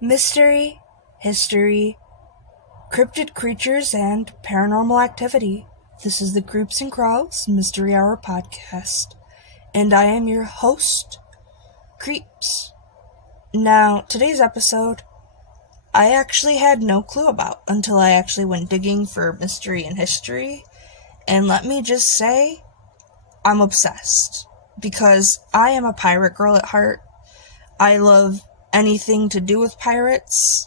Mystery, history, cryptid creatures, and paranormal activity. This is the Groups and Growls Mystery Hour podcast, and I am your host, Creeps. Now, today's episode, I actually had no clue about until I actually went digging for mystery and history, and let me just say, I'm obsessed, because I am a pirate girl at heart. I love anything to do with pirates,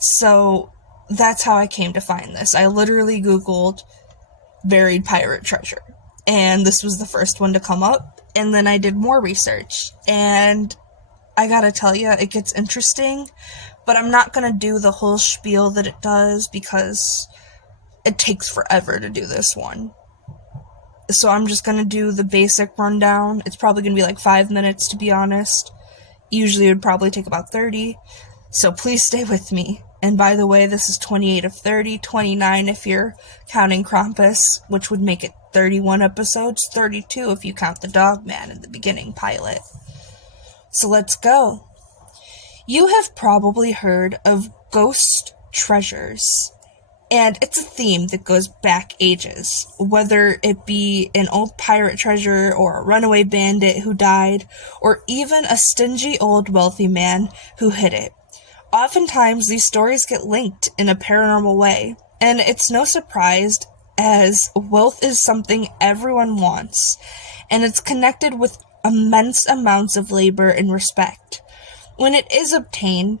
so that's how I came to find this. I literally Googled buried pirate treasure, and this was the first one to come up, and then I did more research, and I gotta tell you, it gets interesting, but I'm not gonna do the whole spiel that it does, because it takes forever to do this one. So I'm just gonna do the basic rundown. It's probably gonna be like 5 minutes, to be honest. Usually it would probably take about 30, so please stay with me. And by the way, this is 28 of 30, 29 if you're counting Krampus, which would make it 31 episodes, 32 if you count the Dogman in the beginning pilot. So let's go. You have probably heard of ghost treasures, and it's a theme that goes back ages, whether it be an old pirate treasure or a runaway bandit who died, or even a stingy old wealthy man who hid it. Oftentimes, these stories get linked in a paranormal way, and it's no surprise as wealth is something everyone wants, and it's connected with immense amounts of labor and respect. When it is obtained,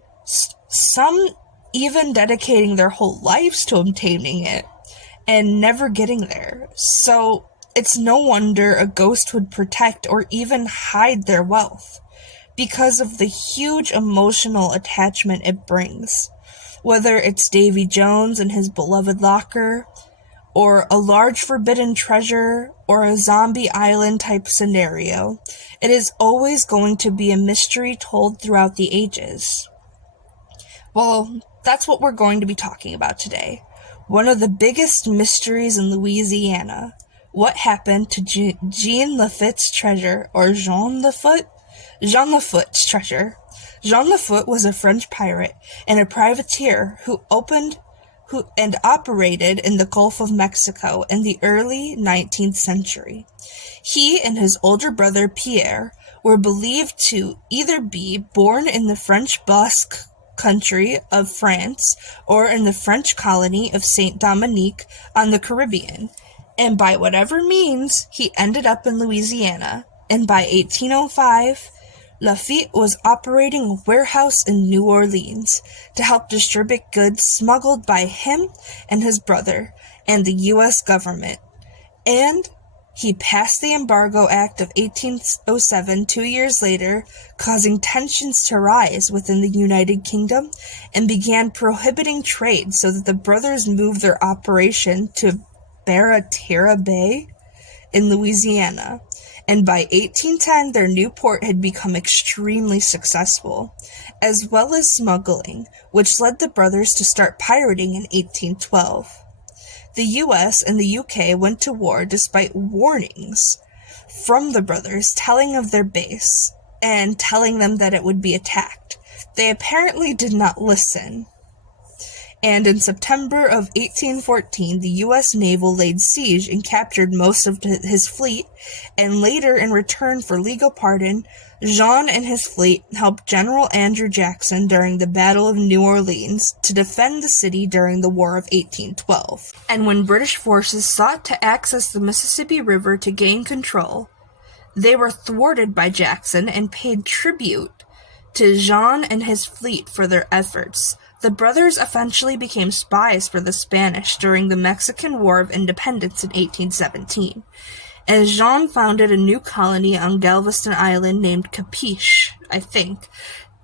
some even dedicating their whole lives to obtaining it and never getting there. So it's no wonder a ghost would protect or even hide their wealth because of the huge emotional attachment it brings. Whether it's Davy Jones and his beloved locker, or a large forbidden treasure, or a zombie island type scenario, it is always going to be a mystery told throughout the ages. Well, that's what we're going to be talking about today. One of the biggest mysteries in Louisiana. What happened to Jean Laffit's treasure, or Jean Laffit? Jean Lafitte's treasure. Jean Laffit was a French pirate and a privateer who operated in the Gulf of Mexico in the early 19th century. He and his older brother Pierre were believed to either be born in the French Basque country of France or in the French colony of Saint Dominique on the Caribbean, and by whatever means he ended up in Louisiana, and by 1805 Laffit was operating a warehouse in New Orleans to help distribute goods smuggled by him and his brother and the U.S. government, and he passed the Embargo Act of 1807 2 years later, causing tensions to rise within the United Kingdom, and began prohibiting trade so that the brothers moved their operation to Barataria Bay in Louisiana. And by 1810 their new port had become extremely successful, as well as smuggling, which led the brothers to start pirating in 1812. The US and the UK went to war despite warnings from the brothers telling of their base and telling them that it would be attacked. They apparently did not listen. And in September of 1814, the U.S. naval laid siege and captured most of his fleet, and later, in return for legal pardon, Jean and his fleet helped General Andrew Jackson during the Battle of New Orleans to defend the city during the War of 1812. And when British forces sought to access the Mississippi River to gain control, they were thwarted by Jackson and paid tribute to Jean and his fleet for their efforts. The brothers eventually became spies for the Spanish during the Mexican War of Independence in 1817, and Jean founded a new colony on Galveston Island named Capiche, I think,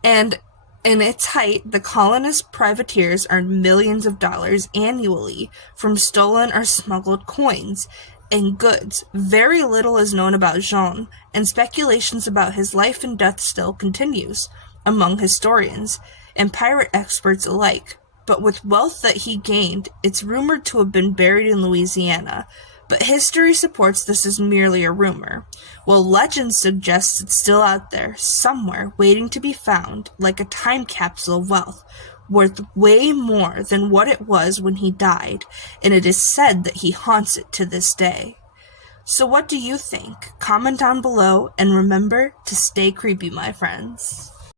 and in its height, the colonist privateers earned millions of dollars annually from stolen or smuggled coins and goods. Very little is known about Jean, and speculations about his life and death still continues among historians and pirate experts alike, but with wealth that he gained, it's rumored to have been buried in Louisiana, But history supports this as merely a rumor, while legend suggests it's still out there, somewhere, waiting to be found, like a time capsule of wealth, worth way more than what it was when he died, and it is said that he haunts it to this day. So what do you think? Comment down below, and remember to stay creepy, my friends.